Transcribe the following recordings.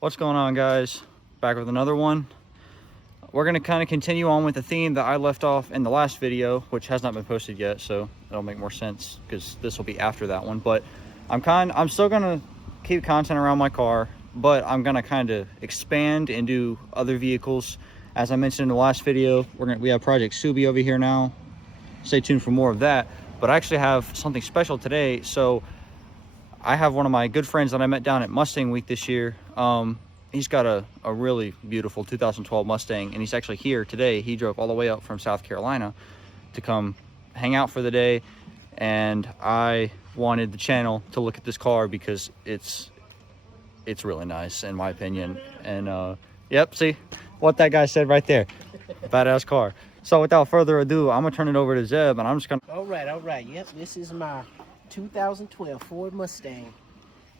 What's going on, guys? Back with another one. We're going to kind of continue on with the theme that I left off in the last video, which has not been posted yet, so it'll make more sense because this will be after that one. But I'm still going to keep content around my car, but I'm going to kind of expand and do other vehicles. As I mentioned in the last video, we have Project Subi over here now. Stay tuned for more of that. But I actually have something special today. So I have one of my good friends that I met down at Mustang Week this year. He's got a really beautiful 2012 Mustang, and he's actually here today. He drove all the way up from South Carolina to come hang out for the day, and I wanted the channel to look at this car because it's really nice in my opinion. And yep, see what that guy said right there. Badass car. So without further ado, I'm gonna turn it over to Zeb, and I'm just gonna all right. Yep, this is my 2012 Ford Mustang.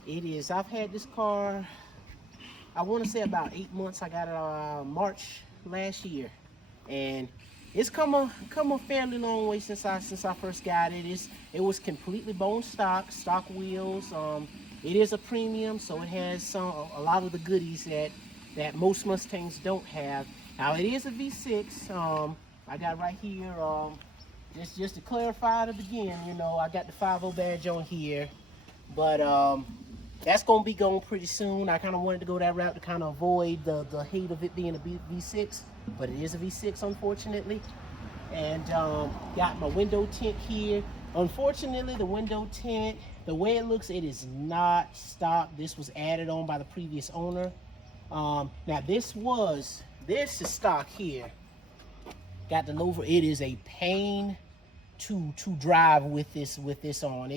I've had this car, I want to say about 8 months. I got it March last year, and it's come a fairly long way since I first got it. It was completely bone stock wheels. It is a premium, so it has a lot of the goodies that most Mustangs don't have. Now it is a V6. I got right here. Just to clarify to begin, I got the 5.0 badge on here, but that's gonna be gone pretty soon. I kind of wanted to go that route to kind of avoid the hate of it being a V6, but it is a V6 unfortunately. And got my window tint here. Unfortunately, the window tint, the way it looks, it is not stock. This was added on by the previous owner. Now this is stock here. Got the lower. It is a pain to drive with this on.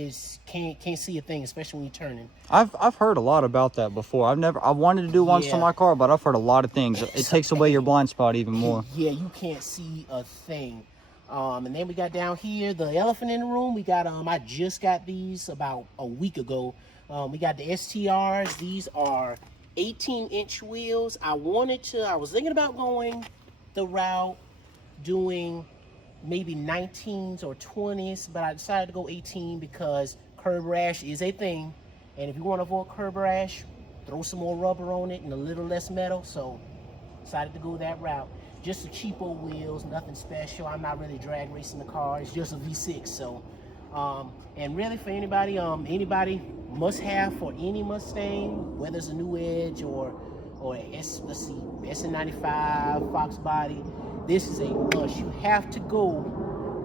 Can't see a thing, especially when you're turning. I've heard a lot about that before. I wanted to do once to my car, but I've heard a lot of things. It takes away your blind spot even more. Yeah, you can't see a thing. And then we got down here the elephant in the room. We got I just got these about a week ago. We got the STRs. These are 18-inch wheels. I was thinking about going the route doing maybe 19s or 20s, but I decided to go 18 because curb rash is a thing, and if you want to avoid curb rash, throw some more rubber on it and a little less metal. So decided to go that route. Just the cheapo wheels, nothing special. I'm not really drag racing the car. It's just a V6. So and really for anybody must have for any Mustang, whether it's a new Edge or SN95 Fox body, this is a must. You have to go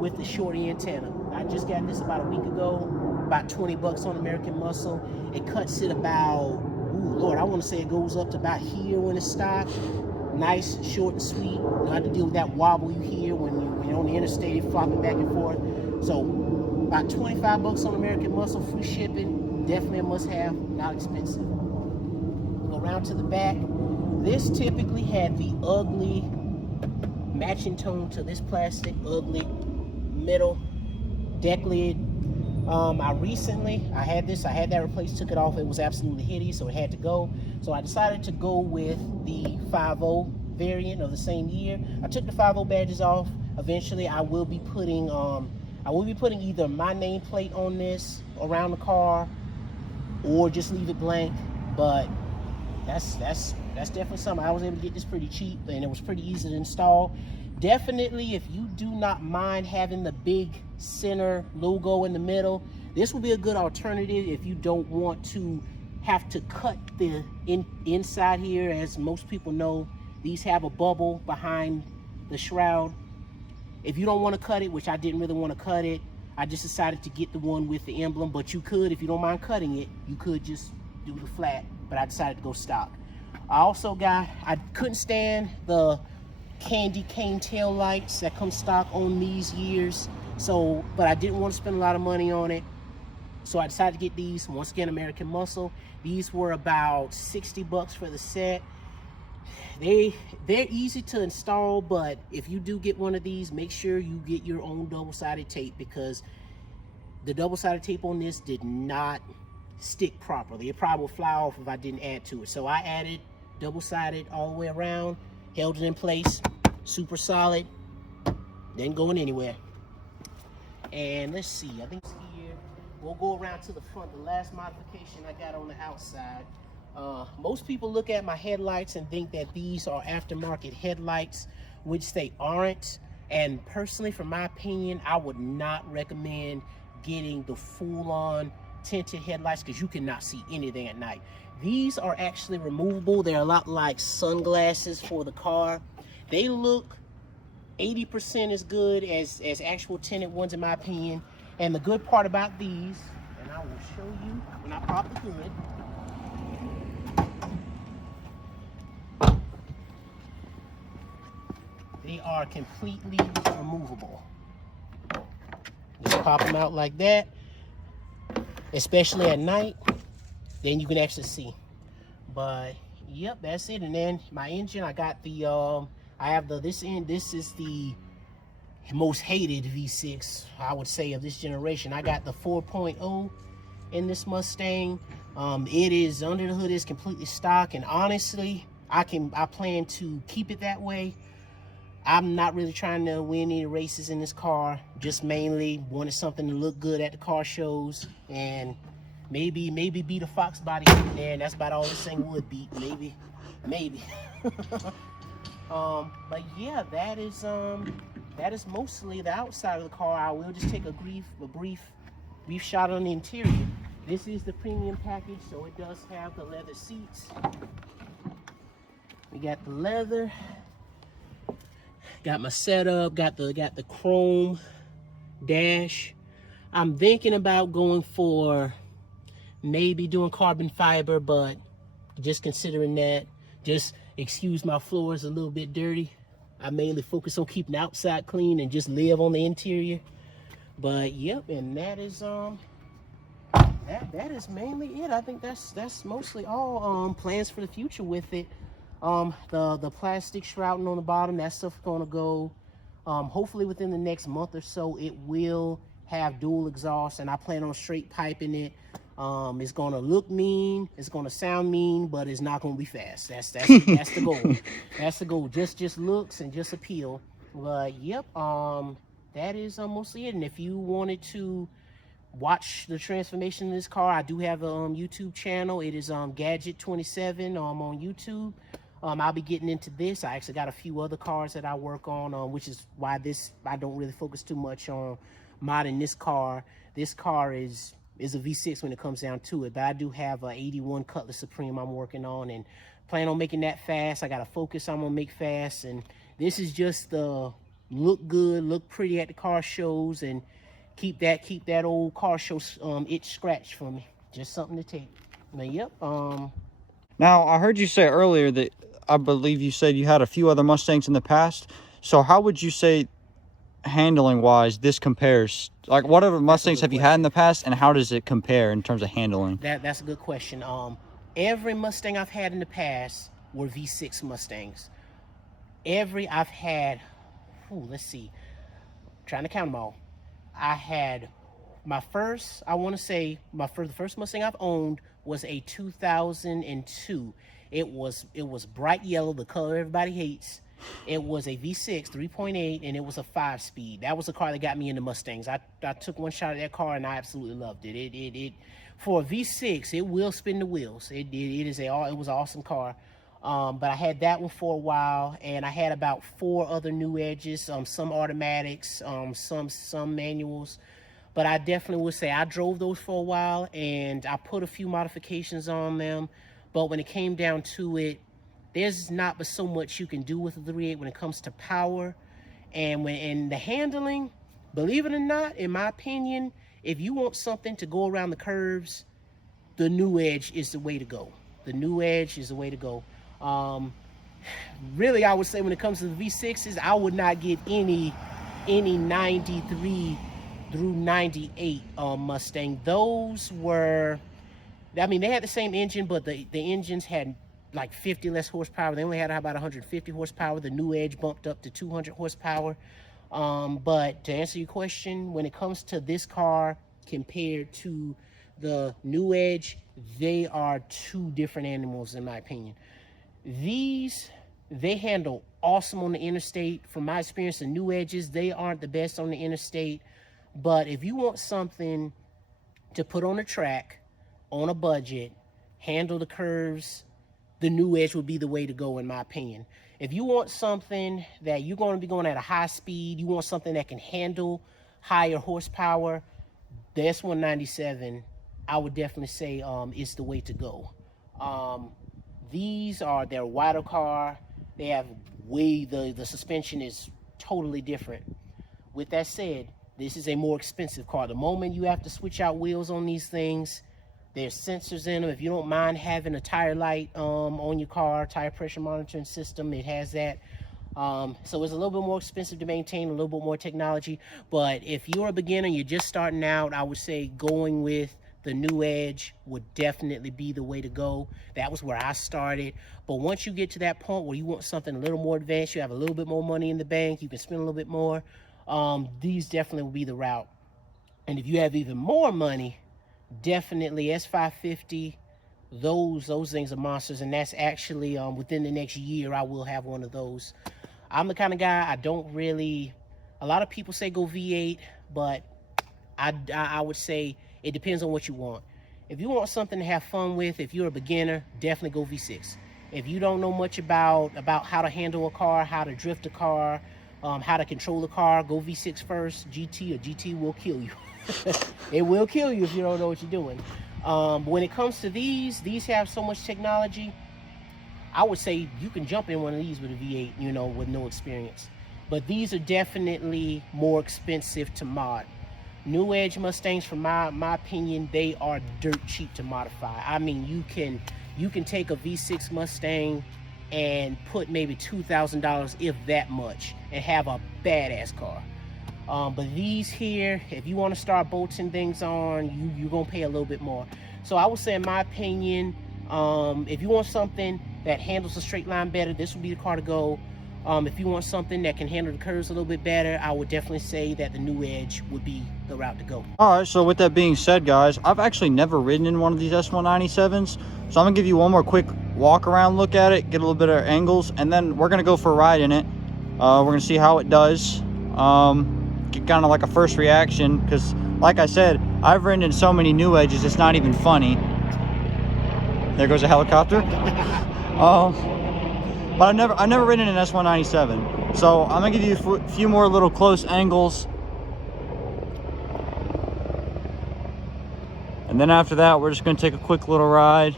with the shorty antenna. I just got this about a week ago, about 20 bucks on American Muscle. It cuts it about, I want to say it goes up to about here when it's stock. Nice, short and sweet. You don't have to deal with that wobble you hear when you're on the interstate flopping back and forth. So about 25 bucks on American Muscle, free shipping. Definitely a must-have, not expensive. Go around to the back. This typically had the ugly matching tone to this plastic, ugly metal deck lid. I had that replaced, took it off. It was absolutely hideous, so it had to go. So I decided to go with the 5.0 variant of the same year. I took the 5.0 badges off. Eventually I will be putting either my nameplate on this around the car or just leave it blank. But that's definitely something. I was able to get this pretty cheap, and it was pretty easy to install. Definitely, if you do not mind having the big center logo in the middle, this will be a good alternative if you don't want to have to cut the inside here. As most people know, these have a bubble behind the shroud. If you don't want to cut it, which I didn't really want to cut it, I just decided to get the one with the emblem. But you could, if you don't mind cutting it, you could just do the flat, but I decided to go stock. I couldn't stand the candy cane tail lights that come stock on these years, but I didn't want to spend a lot of money on it, so I decided to get these. Once again, American Muscle. These were about 60 bucks for the set. They're easy to install, but if you do get one of these, make sure you get your own double-sided tape, because the double-sided tape on this did not stick properly. It probably would fly off if I didn't add to it. So I added double-sided all the way around, held it in place, super solid, didn't going anywhere. And let's see, I think it's here. We'll go around to the front. The last modification I got on the outside, Most people look at my headlights and think that these are aftermarket headlights, which they aren't. And personally, from my opinion, I would not recommend getting the full-on tinted headlights because you cannot see anything at night. These are actually removable. They're a lot like sunglasses for the car. They look 80% as good as actual tinted ones, in my opinion. And the good part about these, and I will show you when I pop the hood. They are completely removable. Just pop them out like that, especially at night, then you can actually see. But yep, that's it. And then my engine, I got the I have the this is the most hated V6, I would say, of this generation. I got the 4.0 in this Mustang. It is under the hood, is completely stock, and honestly, I plan to keep it that way. I'm not really trying to win any races in this car, just mainly wanted something to look good at the car shows and maybe beat a Fox body in there, and that's about all this thing would beat. Maybe. But yeah, that is mostly the outside of the car. I will just take a brief shot on the interior. This is the premium package, so it does have the leather seats. We got the leather. Got my setup, got the chrome dash. I'm thinking about going for maybe doing carbon fiber, but just considering that, just excuse my floors a little bit dirty. I mainly focus on keeping the outside clean and just live on the interior. But yep, and that is that is mainly it. I think that's mostly all. Plans for the future with it. The plastic shrouding on the bottom, that stuff's gonna go. Hopefully within the next month or so, it will have dual exhaust, and I plan on straight piping it. It's gonna look mean, it's gonna sound mean, but it's not gonna be fast. That's the goal. That's the goal. Just looks and just appeal. But yep, that is mostly it. And if you wanted to watch the transformation in this car, I do have a YouTube channel. It is Gadget27 on YouTube. I'll be getting into this. I actually got a few other cars that I work on, which is why I don't really focus too much on modding this car. This car is a V6 when it comes down to it, but I do have a 81 Cutlass Supreme I'm working on and plan on making that fast. I got a Focus I'm gonna make fast, and this is just the look good, look pretty at the car shows, and keep that old car show itch scratched for me. Just something to take. But yep. Now, I heard you say earlier that I believe you said you had a few other Mustangs in the past. So how would you say, handling wise, this compares? Like, what other Mustangs have you had in the past, and how does it compare in terms of handling? That's a good question. Every Mustang I've had in the past were V6 Mustangs. I've had, let's see, I'm trying to count them all. I had my first, the first Mustang I've owned was a 2002. It was bright yellow, the color everybody hates. It was a V6 3.8, and it was a 5-speed. That was the car that got me into Mustangs. I took one shot at that car and I absolutely loved it. It for a V6, it will spin the wheels. It was an awesome car. But I had that one for a while, and I had about 4 other new edges, some automatics, some manuals. But I definitely would say I drove those for a while, and I put a few modifications on them. But when it came down to it, there's not but so much you can do with a 3.8 when it comes to power. And the handling, believe it or not, in my opinion, if you want something to go around the curves, the new edge is the way to go. The new edge is the way to go. Really, I would say when it comes to the V6s, I would not get any 93 through 98 Mustang. Those were, I mean, they had the same engine, but the engines had like 50 less horsepower. They only had about 150 horsepower. The new edge bumped up to 200 horsepower. But to answer your question, when it comes to this car compared to the new edge, they are 2 different animals in my opinion. These, they handle awesome on the interstate. From my experience, the new edges, they aren't the best on the interstate. But if you want something to put on a track, on a budget, handle the curves, the New Edge would be the way to go, in my opinion. If you want something that you're going to be going at a high speed, you want something that can handle higher horsepower, the S197, I would definitely say is the way to go. They're a wider car. They have the suspension is totally different. With that said, this is a more expensive car. The moment you have to switch out wheels on these things, there's sensors in them. If you don't mind having a tire light on your car, tire pressure monitoring system, it has that. So it's a little bit more expensive to maintain, a little bit more technology. But if you're a beginner, you're just starting out, I would say going with the New Edge would definitely be the way to go. That was where I started. But once you get to that point where you want something a little more advanced, you have a little bit more money in the bank, you can spend a little bit more, these definitely will be the route. And if you have even more money, definitely S550, those things are monsters. And that's actually within the next year I will have one of those. I'm the kind of guy, I don't really, a lot of people say go V8, but I would say it depends on what you want. If you want something to have fun with, if you're a beginner, definitely go V6. If you don't know much about how to handle a car, how to drift a car, how to control the car, go V6 first. GT will kill you. It will kill you if you don't know what you're doing. But when it comes to these have so much technology, I would say you can jump in one of these with a V8, with no experience. But these are definitely more expensive to mod. New Edge Mustangs, from my opinion, they are dirt cheap to modify. I mean, you can take a V6 Mustang and put maybe $2,000, if that much, and have a badass car. But these here, if you want to start bolting things on, you're gonna pay a little bit more. So I would say, in my opinion, if you want something that handles a straight line better, this would be the car to go. If you want something that can handle the curves a little bit better, I would definitely say that the New Edge would be the route to go. All right, so with that being said, guys, I've actually never ridden in one of these S197s, so I'm gonna give you one more quick walk around look at it, get a little bit of angles, and then we're gonna go for a ride in it. We're gonna see how it does, get kind of like a first reaction, because like I said, I've ridden in so many New Edges, it's not even funny. There goes a helicopter. But I've never ridden in an S197, so I'm gonna give you a few more little close angles, and then after that we're just gonna take a quick little ride,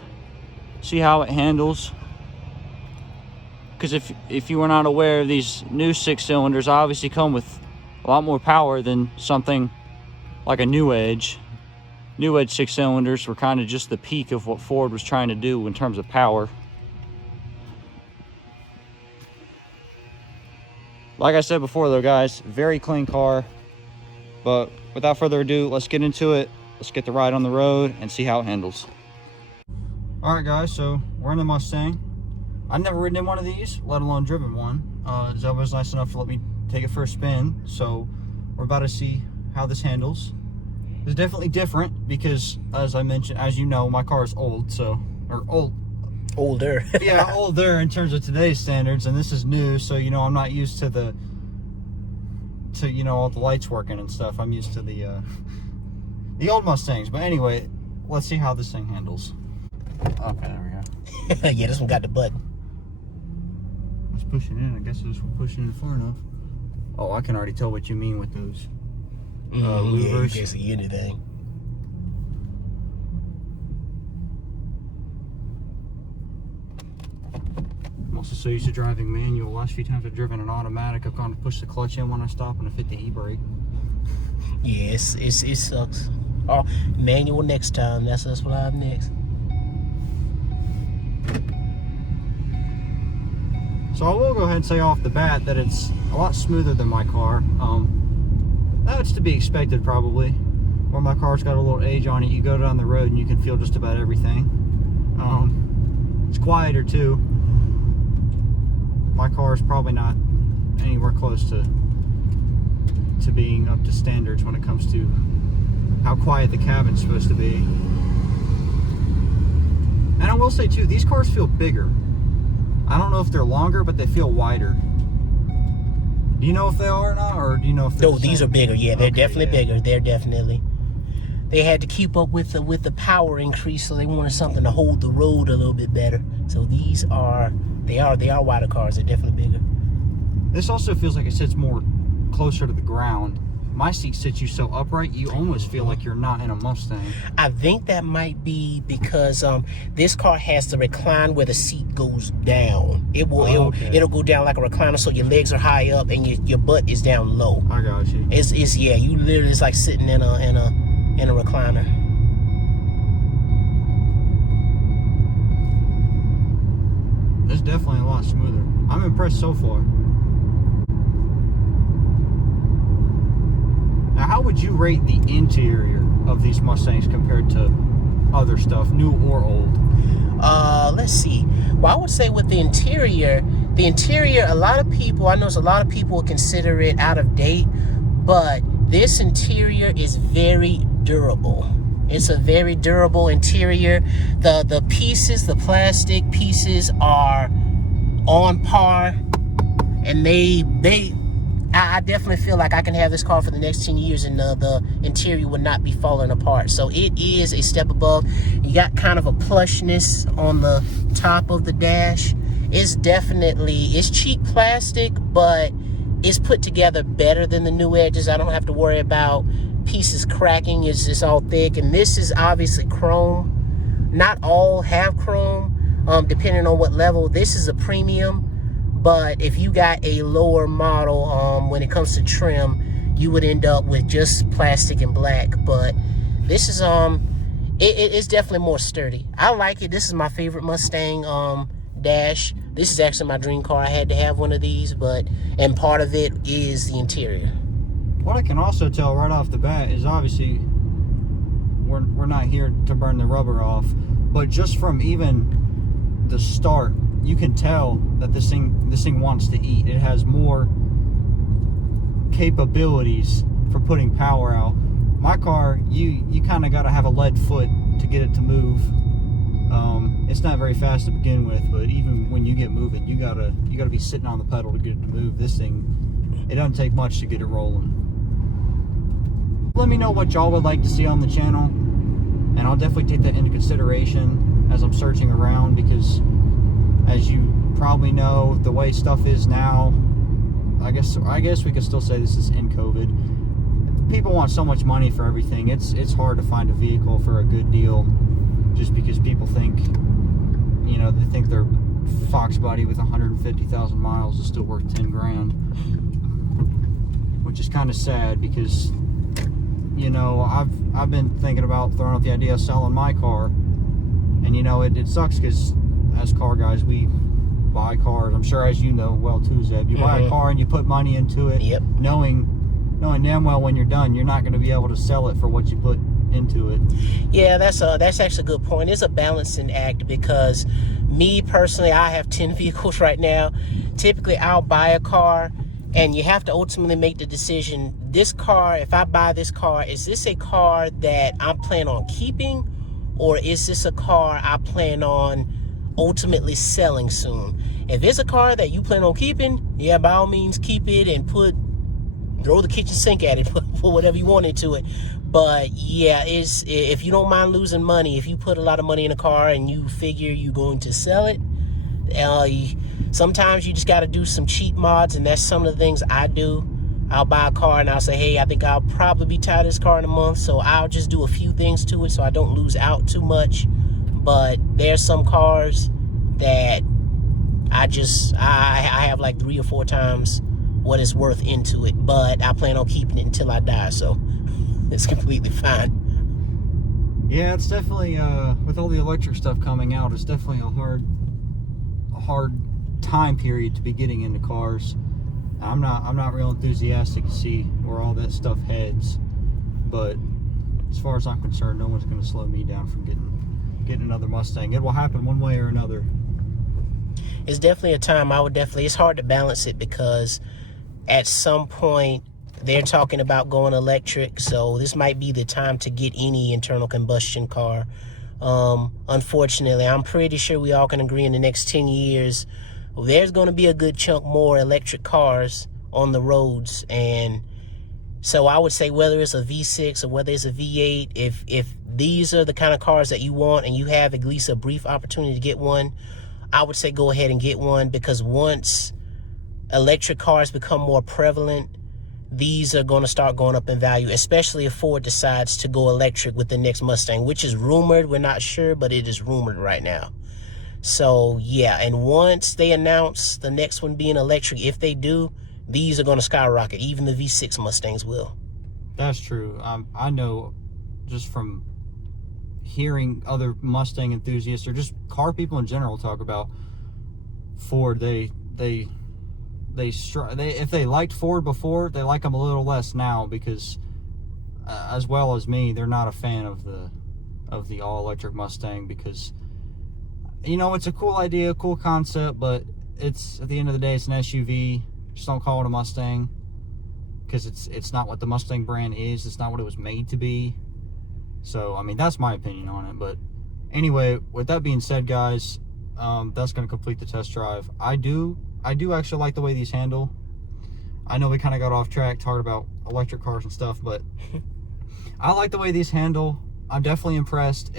see how it handles. Because if you were not aware, these new 6-cylinders obviously come with a lot more power than something like a New Edge. New Edge 6-cylinders were kind of just the peak of what Ford was trying to do in terms of power. Like I said before though, guys, very clean car. But without further ado, let's get into it. Let's get the ride on the road and see how it handles. All right, guys, so we're in the Mustang. I've never ridden in one of these, let alone driven one. Zelda was nice enough to let me take it for a spin, so we're about to see how this handles. It's definitely different because, as I mentioned, as you know, my car is old, older. Yeah, older in terms of today's standards, and this is new, so I'm not used to all the lights working and stuff. I'm used to the old Mustangs. But anyway, let's see how this thing handles. Okay, there we go. Yeah, this one got the button. It's pushing in. I guess it's pushing in far enough. Oh, I can already tell what you mean with those yeah, you can't see anything. I'm also so used to driving manual. Last few times I've driven an automatic, I've gone to push the clutch in when I stop and I've hit the e-brake. Yes, it sucks. Oh, manual next time. That's what I have next. So I will go ahead and say off the bat that it's a lot smoother than my car. That's to be expected probably. Where my car's got a little age on it, you go down the road and you can feel just about everything. It's quieter too. My car is probably not anywhere close to being up to standards when it comes to how quiet the cabin's supposed to be. And I will say too, these cars feel bigger. I don't know if they're longer, but they feel wider. Do you know if they are or not, or do you know if they're No, these are bigger. Yeah, they're definitely bigger. They're definitely. they had to keep up with the power increase, so they wanted something to hold the road a little bit better. So these are wider cars. They're definitely bigger. This also feels like it sits more closer to the ground. My seat sits you so upright, you almost feel like you're not in a Mustang. I think that might be because this car has the recline where the seat goes down. It'll go down like a recliner, so your legs are high up and your butt is down low. I got you. It's yeah, you literally, it's like sitting in a recliner. It's definitely a lot smoother. I'm impressed so far. Now, how would you rate the interior of these Mustangs compared to other stuff, new or old? Let's see. Well, I would say with the interior, a lot of people, I know a lot of people will consider it out of date, but this interior is very durable. It's a very durable interior. The pieces, the plastic pieces are on par, and I definitely feel like I can have this car for the next 10 years and the interior would not be falling apart. So it is a step above. You got kind of a plushness on the top of the dash. It's cheap plastic, but it's put together better than the new edges. I don't have to worry about pieces cracking. It's just all thick. And this is obviously chrome. Not all have chrome, depending on what level. This is a premium. But if you got a lower model, when it comes to trim, you would end up with just plastic and black. But this is it's definitely more sturdy. I like it. This is my favorite Mustang dash. This is actually my dream car. I had to have one of these, and part of it is the interior. What I can also tell right off the bat is obviously we're not here to burn the rubber off, but just from even the start, you can tell that this thing wants to eat. It has more capabilities for putting power out. My car, you kind of got to have a lead foot to get it to move. It's not very fast to begin with, but even when you get moving, you gotta be sitting on the pedal to get it to move. This thing, it doesn't take much to get it rolling. Let me know what y'all would like to see on the channel, and I'll definitely take that into consideration as I'm searching around, because as you probably know, the way stuff is now, I guess we could still say this is in COVID. People want so much money for everything. It's hard to find a vehicle for a good deal, just because people think, they think their Fox body with 150,000 miles is still worth 10 grand, which is kind of sad, because I've been thinking about throwing out the idea of selling my car, and it sucks because as car guys, we buy cars. I'm sure, as you know well too, Zeb, you buy a car and you put money into it, yep, knowing damn well when you're done, you're not going to be able to sell it for what you put into it. Yeah, that's actually a good point. It's a balancing act, because me personally, I have 10 vehicles right now. Typically, I'll buy a car, and you have to ultimately make the decision. This car, if I buy this car, is this a car that I'm planning on keeping, or is this a car I plan on ultimately selling soon? If it's a car that you plan on keeping, yeah, by all means keep it and throw the kitchen sink at it, put whatever you want into it. But yeah, if you don't mind losing money, if you put a lot of money in a car and you figure you're going to sell it, sometimes you just got to do some cheap mods, and that's some of the things I do. I'll buy a car and I'll say, hey, I think I'll probably be tired of this car in a month, so I'll just do a few things to it so I don't lose out too much. But there's some cars that I have like 3 or 4 times what it's worth into it, but I plan on keeping it until I die, so it's completely fine. Yeah, it's definitely with all the electric stuff coming out, it's definitely a hard time period to be getting into cars. I'm not real enthusiastic to see where all that stuff heads, but as far as I'm concerned, no one's going to slow me down from getting another Mustang. It will happen one way or another. It's definitely a time. It's hard to balance it, because at some point they're talking about going electric, so this might be the time to get any internal combustion car. Unfortunately, I'm pretty sure we all can agree in the next 10 years there's going to be a good chunk more electric cars on the roads, and So I would say whether it's a V6 or whether it's a V8, if these are the kind of cars that you want and you have at least a brief opportunity to get one, I would say go ahead and get one, because once electric cars become more prevalent, these are going to start going up in value, especially if Ford decides to go electric with the next Mustang, which is rumored. We're not sure, but it is rumored right now. So yeah, and once they announce the next one being electric, if they do, these are going to skyrocket. Even the V6 Mustangs will. That's true. I know just from hearing other Mustang enthusiasts or just car people in general talk about Ford, they if they liked Ford before, they like them a little less now, because as well as me, they're not a fan of the all-electric Mustang, because, you know, it's a cool idea, cool concept, but it's, at the end of the day, it's an SUV. Just don't call it a Mustang, because it's not what the Mustang brand is. It's not what it was made to be. So, I mean, that's my opinion on it. But anyway, with that being said, guys, that's going to complete the test drive. I do actually like the way these handle. I know we kind of got off track talking about electric cars and stuff, but I like the way these handle. I'm definitely impressed.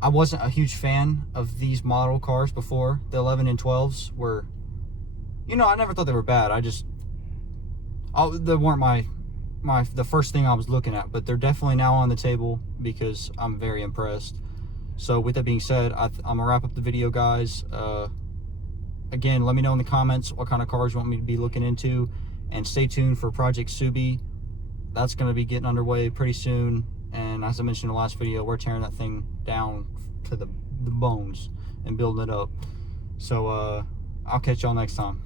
I wasn't a huge fan of these model cars before. The 11 and 12s were, you know, I never thought they were bad. They weren't the first thing I was looking at, but they're definitely now on the table because I'm very impressed. So with that being said, I'm gonna wrap up the video, guys. Again, let me know in the comments what kind of cars you want me to be looking into, and stay tuned for Project Subi. That's going to be getting underway pretty soon, and as I mentioned in the last video, we're tearing that thing down to the bones and building it up. So I'll catch y'all next time.